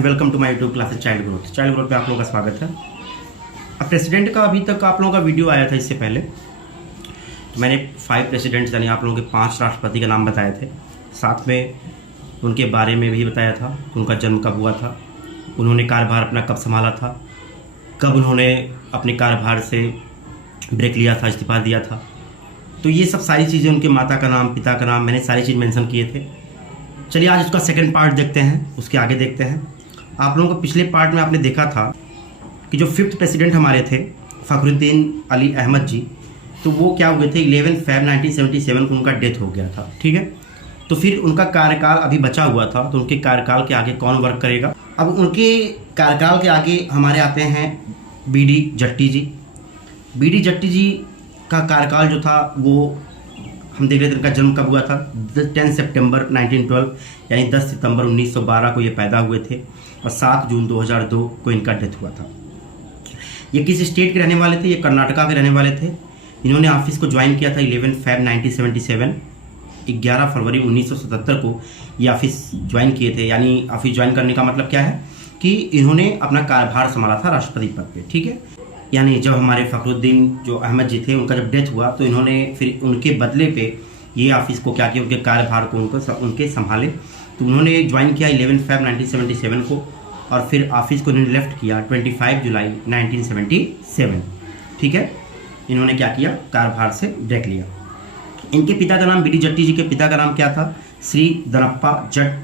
And welcome to my YouTube classes child growth. Child growth में आप लोगों का स्वागत है। अब प्रेसिडेंट का अभी तक आप लोगों का वीडियो आया था। इससे पहले तो मैंने 5 प्रेसिडेंट्स यानी आप लोगों के 5 राष्ट्रपति का नाम बताए थे, साथ में उनके बारे में भी बताया था, उनका जन्म कब हुआ था, उन्होंने कार्यभार अपना कब संभाला था, कब उन्होंने अपने कार्यभार से ब्रेक लिया था, इस्तीफा दिया था। तो ये सब सारी चीज़ें, उनके माता का नाम, पिता का नाम, मैंने सारी चीज़ मेंशन किए थे। चलिए आज इसका सेकंड पार्ट देखते हैं, उसके आगे देखते हैं। आप लोगों को पिछले पार्ट में आपने देखा था कि जो 5th प्रेसिडेंट हमारे थे फ़खरुद्दीन अली अहमद जी, तो वो क्या हुए थे 11 फ़रवरी 1977 को उनका डेथ हो गया था। ठीक है, तो फिर उनका कार्यकाल अभी बचा हुआ था, तो उनके कार्यकाल के आगे कौन वर्क करेगा। अब उनके कार्यकाल के आगे हमारे आते हैं बी.डी. जट्टी जी। बी.डी. जट्टी जी का कार्यकाल जो था वो हम देख रहे थे, इनका जन्म कब हुआ था 10 सितंबर 1912 यानी 10 सितंबर 1912 को ये पैदा हुए थे और 7 जून 2002 को इनका डेथ हुआ था। ये किस स्टेट के रहने वाले थे? ये कर्नाटका के रहने वाले थे। इन्होंने ऑफिस को ज्वाइन किया था 11 फ़रवरी 1977। 11 फरवरी 1977 को ये ऑफिस ज्वाइन किए थे। यानी ऑफिस ज्वाइन करने का मतलब क्या है कि इन्होंने अपना कार्यभार संभाला था राष्ट्रपति पद पे। ठीक है, यानी जब हमारे फ़खरुद्दीन जो अहमद जी थे, उनका जब डेथ हुआ तो इन्होंने फिर उनके बदले पे ये ऑफिस को क्या किया, उनके कार्यभार को उनके संभाले। तो उन्होंने ज्वाइन किया 11 फ़रवरी 1977 को और फिर ऑफिस को इन्होंने लेफ्ट किया 25 जुलाई 1977। ठीक है, इन्होंने क्या किया, कार्यभार से ब्रेक लिया। इनके पिता का नाम, बी.डी. जट्टी जी के पिता का नाम क्या था? श्री दनप्पा जट।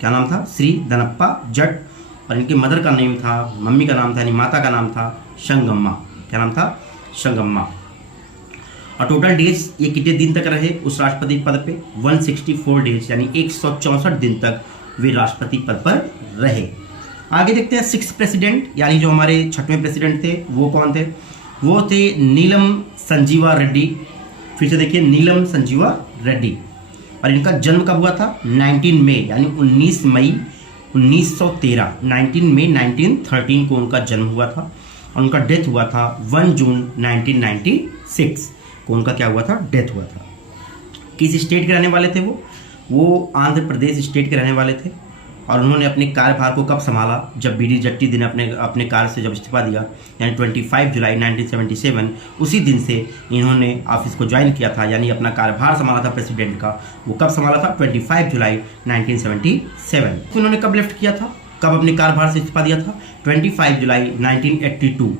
क्या नाम था? श्री दनप्पा जट। और इनके मदर का नेम था, मम्मी का नाम था यानी माता का नाम था शंगम्मा। क्या नाम था? शंगम्मा। और टोटल डेज ये कितने दिन तक रहे उस राष्ट्रपति पद पे? 164 डेज यानी 164 दिन तक वे राष्ट्रपति पद पर रहे। आगे देखते हैं 6th प्रेसिडेंट, यानी जो हमारे 6वें प्रेसिडेंट थे वो कौन थे? वो थे नीलम संजीवा रेड्डी। फिर से देखिए, नीलम संजीवा रेड्डी। और इनका जन्म कब हुआ था? 19 मई यानी 19 मई 1913। 19 मई 1913 को उनका जन्म हुआ था और उनका डेथ हुआ था 1 जून 1996 को उनका क्या हुआ था? डेथ हुआ था। किस स्टेट के रहने वाले थे वो आंध्र प्रदेश स्टेट के रहने वाले थे। और उन्होंने अपने कार्यभार को कब संभाला? जब बी.डी. जट्टी जी ने अपने कार्य से जब इस्तीफा दिया यानी 25 जुलाई 1977, उसी दिन से इन्होंने ऑफिस को ज्वाइन किया था। यानी अपना कार्यभार संभाला था प्रेसिडेंट का, वो कब संभाला था? 25 जुलाई 1977। तो इन्होंने कब लेफ्ट किया था, कब अपने कार्यभार से इस्तीफा दिया था? 25 जुलाई 1982।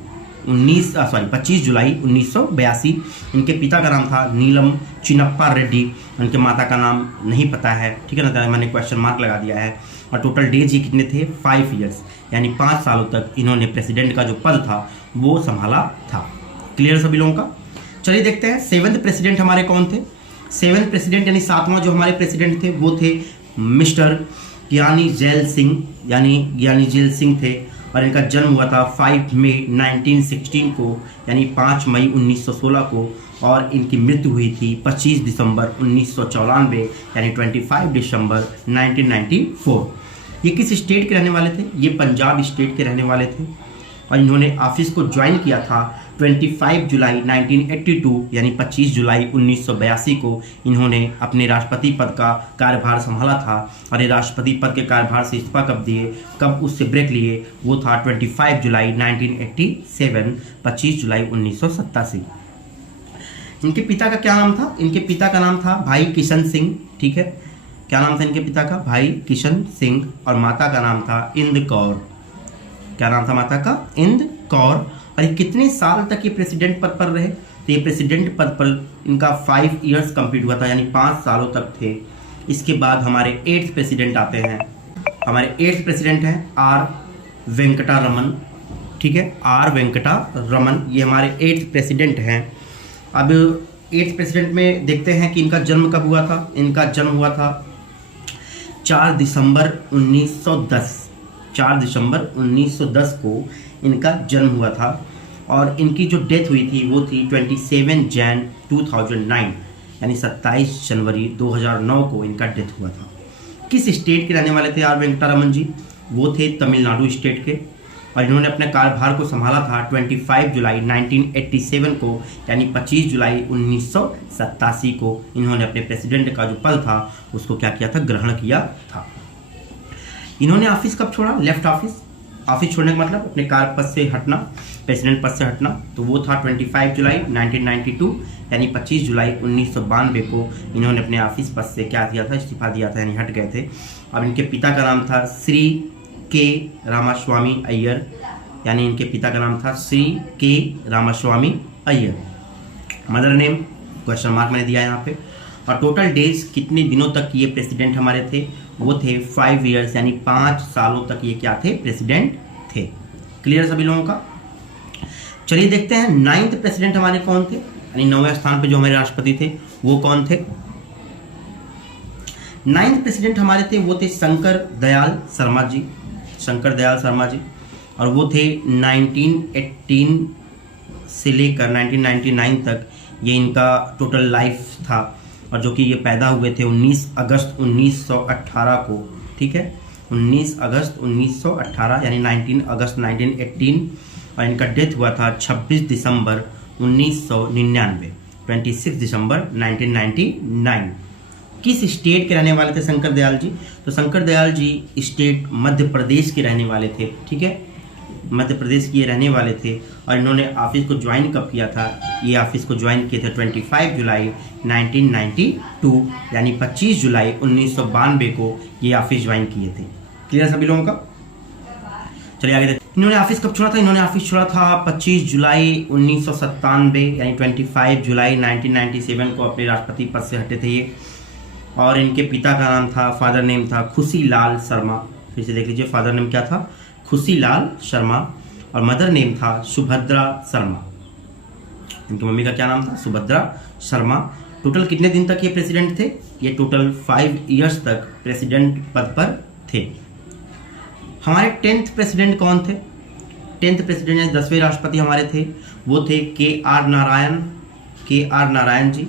25 जुलाई 1982। इनके पिता का नाम था नीलम चिनप्पा रेड्डी। उनके माता का नाम नहीं पता है, ठीक है ना, मैंने क्वेश्चन मार्क लगा दिया है। और टोटल डेज ये कितने थे? 5 ईयर्स यानी 5 सालों तक इन्होंने प्रेसिडेंट का जो पद था वो संभाला था। क्लियर सभी लोगों का? चलिए देखते हैं 7th प्रेसिडेंट हमारे कौन थे। 7th प्रेसिडेंट यानी 7वां जो हमारे प्रेसिडेंट थे वो थे मिस्टर ज्ञानी जैल सिंह, यानी ज्ञानी जैल सिंह थे। और इनका जन्म हुआ था 5 मई 1916 को यानी 5 मई 1916 को। और इनकी मृत्यु हुई थी 25 दिसंबर 1994 यानी 25 दिसंबर 1994। ये किस स्टेट के रहने वाले थे? ये पंजाब स्टेट के रहने वाले थे। और इन्होंने ऑफिस को ज्वाइन किया था 25 जुलाई 1982 यानी 25 जुलाई 1982 को इन्होंने अपने राष्ट्रपति पद का कार्यभार संभाला था। और ये राष्ट्रपति पद के कार्यभार से इस्तीफा कब दिए, कब उससे ब्रेक लिए, वो था 25 जुलाई 1987, 25 जुलाई 1987। इनके पिता का क्या नाम था? इनके पिता का नाम था भाई किशन सिंह। ठीक है, क्या नाम था इनके पिता का? भाई किशन सिंह। और माता का नाम था इंद कौर। क्या नाम था माता का? इंद कौर। और ये कितने साल तक ये प्रेसिडेंट पद पर रहे? तो ये प्रेसिडेंट पद पर इनका 5 ईयर्स कंप्लीट हुआ था यानी 5 सालों तक थे। इसके बाद हमारे 8th प्रेसिडेंट आते हैं। हमारे 8th प्रेसिडेंट हैं आर वेंकटा रमन। ठीक है, आर वेंकटा रमन ये हमारे 8th प्रेसिडेंट हैं। अब 8th प्रेसिडेंट में देखते हैं कि इनका जन्म कब हुआ था। इनका जन्म हुआ था 4 दिसंबर 1910। 4 दिसंबर 1910 को इनका जन्म हुआ था। और इनकी जो डेथ हुई थी वो थी 27 जैन 2009 यानी 27 जनवरी 2009 को इनका डेथ हुआ था। किस स्टेट के रहने वाले थे आर वेंकटरमन जी? वो थे तमिलनाडु स्टेट के। और इन्होंने अपने कार्यभार को संभाला था 25 जुलाई 1987 को यानी 25 जुलाई 1987 को इन्होंने अपने प्रेसिडेंट का जो पद था उसको क्या किया था? ग्रहण किया था। इन्होंने ऑफिस कब छोड़ा, लेफ्ट ऑफिस, ऑफिस छोड़ने का मतलब अपने कार्य पद से हटना, प्रेसिडेंट पद से हटना, तो वो था 25 जुलाई 1992, यानी 25 जुलाई 1992 को इन्होंने अपने ऑफिस पद से क्या दिया था, इस्तीफा दिया था, यानी हट गए थे। अब इनके पिता का नाम था श्री के रामास्वामी अय्यर, यानी इनके पिता का नाम था Shri K Ramaswamy Iyer. Mother name question mark मैंने दिया यहाँ पे। और टोटल डेज कितने दिनों तक ये प्रेसिडेंट हमारे थे, वो थे 5 ईयर्स, यानी 5 सालों तक ये क्या थे, प्रेसिडेंट थे। क्लियर सभी लोगों का। चलिए देखते हैं 9th प्रेसिडेंट हमारे कौन थे, यानी 9वें स्थान पे जो हमारे राष्ट्रपति थे वो कौन थे। 9th प्रेसिडेंट हमारे थे वो थे शंकर दयाल शर्मा जी, शंकर दयाल शर्मा जी, और वो थे 1918 से लेकर 1999 तक ये इनका टोटल लाइफ था, और जो कि ये पैदा हुए थे 19 अगस्त 1918 को, ठीक है, 19 अगस्त 1918, यानी 19 अगस्त 1918, और इनका डेथ हुआ था 26 दिसंबर 1999, 26 दिसंबर 1999। किस स्टेट के रहने वाले थे शंकर दयाल जी, तो शंकर दयाल जी स्टेट मध्य प्रदेश के रहने वाले थे, ठीक है, मध्य प्रदेश के रहने वाले थे। और इन्होंने ऑफिस को ज्वाइन कब किया था, ये ऑफिस को ज्वाइन किए थे 25 जुलाई 1992, यानी 25 जुलाई 1992 को ये ऑफिस ज्वाइन किए थे। क्लियर सभी लोगों का। चलिए आगे देखते। इन्होंने ऑफिस कब छोड़ा था, इन्होंने ऑफिस छोड़ा था 25 जुलाई 1997, यानी 25 जुलाई 1997 को अपने राष्ट्रपति पद से हटे थे ये। और इनके पिता का नाम था, फादर नेम था खुशी लाल शर्मा, फिर से देख लीजिए, फादर नेम क्या था, खुशी लाल शर्मा, और मदर नेम था सुभद्रा शर्मा। इनकी मम्मी का क्या नाम था, सुभद्रा शर्मा। टोटल कितने दिन तक ये प्रेसिडेंट थे, ये टोटल 5 ईयर्स तक प्रेसिडेंट पद पर थे। हमारे 10th प्रेसिडेंट कौन थे, 10th प्रेसिडेंट यानी 10वें राष्ट्रपति हमारे थे वो थे के.आर. नारायण जी,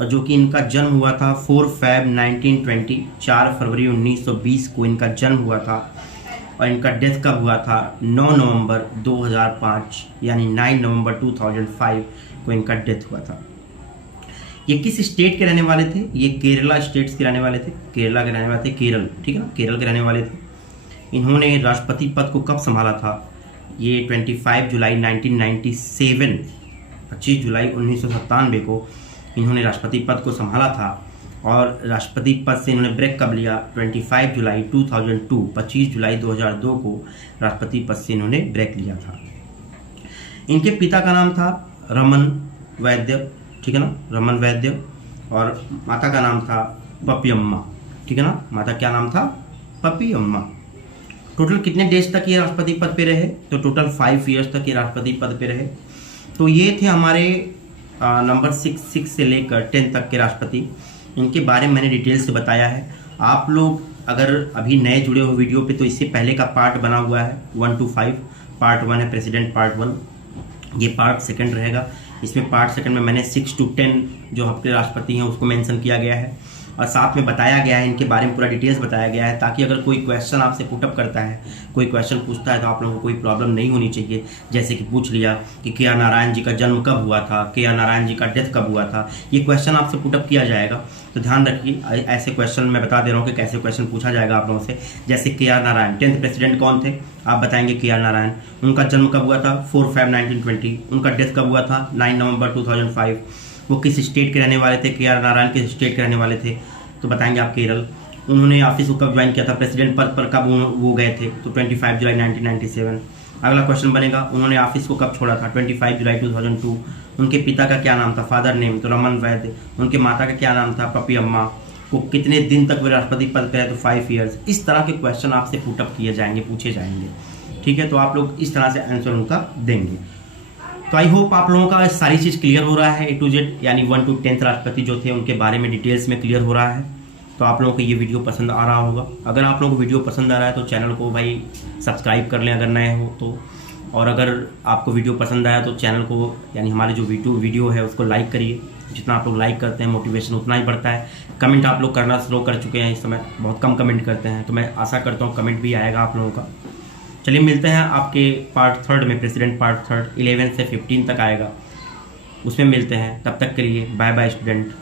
और जो कि इनका जन्म हुआ था 4 फरवरी 1920, 4 फरवरी 1920 को इनका जन्म हुआ था। और इनका डेथ कब हुआ था, 9 नवंबर 2005, यानी 9 नवंबर 2005 को इनका डेथ हुआ था। ये किस स्टेट के रहने वाले थे, ये केरला स्टेट्स के रहने वाले थे, केरला के रहने वाले थे, केरल, ठीक है ना, केरल के रहने वाले थे। इन्होंने राष्ट्रपति पद को कब संभाला था, ये 25 जुलाई 1997, 25 जुलाई 1997 को इन्होंने राष्ट्रपति पद को संभाला था। और राष्ट्रपति पद से इन्होंने ब्रेक कब लिया, 25 जुलाई 2002, 25 जुलाई 2002 को राष्ट्रपति पद से इन्होंने ब्रेक लिया था। इनके पिता का नाम था रमन वैद्य, ठीक है ना, रमन वैद्य, और माता का नाम था पप्पी अम्मा, ठीक है ना, माता क्या नाम था, पप्पी अम्मा। टोटल कितने डेज तक ये राष्ट्रपति पद पे रहे, तो टोटल 5 ईयर्स तक ये राष्ट्रपति पद पे रहे। तो ये थे हमारे नंबर 6 से लेकर 10 तक के राष्ट्रपति। इनके बारे में मैंने डिटेल से बताया है। आप लोग अगर अभी नए जुड़े हो वीडियो पे, तो इससे पहले का पार्ट बना हुआ है 1 to 5, पार्ट 1 है प्रेसिडेंट पार्ट 1, ये पार्ट 2 रहेगा। इसमें पार्ट 2 में मैंने 6 to 10 जो आपके राष्ट्रपति हैं उसको मेंशन किया गया है, और साथ में बताया गया है, इनके बारे में पूरा डिटेल्स बताया गया है, ताकि अगर कोई क्वेश्चन आपसे पुटअप करता है, कोई क्वेश्चन पूछता है, तो आप लोगों को कोई प्रॉब्लम नहीं होनी चाहिए। जैसे कि पूछ लिया कि के.आर. नारायण जी का जन्म कब हुआ था, के.आर. नारायण जी का डेथ कब हुआ था, ये क्वेश्चन आपसे पुटअप किया जाएगा। तो ध्यान रखिए, ऐसे क्वेश्चन मैं बता दे रहा हूँ कि कैसे क्वेश्चन पूछा जाएगा आप लोगों से। जैसे के.आर. नारायण 10th प्रेसिडेंट कौन थे, आप बताएंगे के.आर. नारायण, उनका जन्म कब हुआ था, 4 फरवरी 1920, उनका डेथ कब हुआ था, 9 नवंबर 2005, वो किस स्टेट के रहने वाले थे, के.आर. नारायण किस स्टेट के रहने वाले थे, तो बताएंगे आप केरल। उन्होंने ऑफिस को कब ज्वाइन किया था, प्रेसिडेंट पद पर कब वो गए थे, तो 25 जुलाई 1997। अगला क्वेश्चन बनेगा, उन्होंने ऑफिस को कब छोड़ा था, 25 जुलाई 2002। उनके पिता का क्या नाम था, फादर नेम तो रमन वैद्य। उनके माता का क्या नाम था, पप्पी अम्मा। को कितने दिन तक वे राष्ट्रपति पद पर है, तो 5 ईयर्स। इस तरह के क्वेश्चन आपसे पुटअप किए जाएंगे, पूछे जाएंगे, ठीक है। तो आप लोग इस तरह से आंसर उनका देंगे। तो आई होप आप लोगों का सारी चीज़ क्लियर हो रहा है, A to Z, यानी 1 to 10 राष्ट्रपति जो थे उनके बारे में डिटेल्स में क्लियर हो रहा है। तो आप लोगों को ये वीडियो पसंद आ रहा होगा। अगर आप लोगों को वीडियो पसंद आ रहा है तो चैनल को भाई सब्सक्राइब कर लें अगर नए हो तो, और अगर आपको वीडियो पसंद आया तो चैनल को, यानी हमारे जो वीडियो है उसको लाइक करिए। जितना आप लोग लाइक करते हैं मोटिवेशन उतना ही बढ़ता है। कमेंट आप लोग करना शुरू कर चुके हैं, इस समय बहुत कम कमेंट करते हैं, तो मैं आशा करता हूँ कमेंट भी आएगा आप लोगों का। चलिए मिलते हैं आपके पार्ट 3 में, प्रेसिडेंट पार्ट 3 11 से 15 तक आएगा, उसमें मिलते हैं। तब तक के लिए बाय बाय स्टूडेंट।